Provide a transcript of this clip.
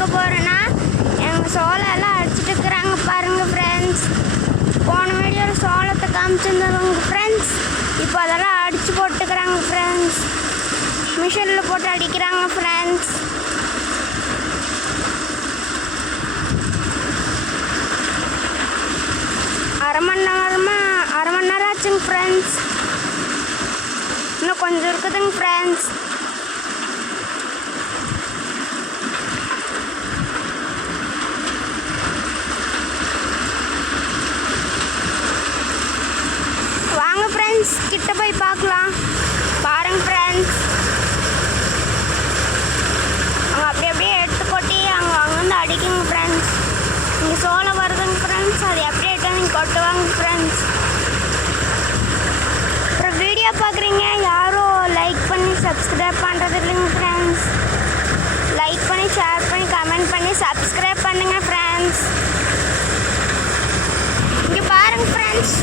பார்க்க போகிறேன்னா எங்கள் சோளெல்லாம் அடிச்சுட்டு இருக்கிறாங்க பாருங்கள் ஃப்ரெண்ட்ஸ். போன வீடியோவில் சோளத்தை காமிச்சிருந்தவங்க ஃப்ரெண்ட்ஸ், இப்போ அதெல்லாம் அடித்து போட்டுக்கிறாங்க ஃப்ரெண்ட்ஸ். மிஷினில் போட்டு அடிக்கிறாங்க ஃப்ரெண்ட்ஸ். அரை மணி நேரம் ஆச்சுங்க ஃப்ரெண்ட்ஸ். இன்னும் கொஞ்சம் இருக்குதுங்க ஃப்ரெண்ட்ஸ். வாங்க ஃப்ரெண்ட்ஸ், கிட்ட போய் பார்க்கலாம். பாருங்க ஃப்ரெண்ட்ஸ், அவங்க அப்படியே எடுத்து கொட்டி அங்கேருந்து அடிக்குங்க ஃப்ரெண்ட்ஸ். இங்கே சோளம் வருதுங்க ஃப்ரெண்ட்ஸ், அது அப்படியே நீங்கள் கொட்டுவாங்க ஃப்ரெண்ட்ஸ். அப்புறம் வீடியோ பார்க்குறீங்க, யாரும் லைக் பண்ணி சப்ஸ்கிரைப் பண்ணுறது இல்லைங்க ஃப்ரெண்ட்ஸ். லைக் பண்ணி ஷேர் பண்ணி கமெண்ட் பண்ணி சப்ஸ்கிரைப் பண்ணுங்கள் ஃப்ரெண்ட்ஸ். இங்கே பாருங்கள் ஃப்ரெண்ட்ஸ்,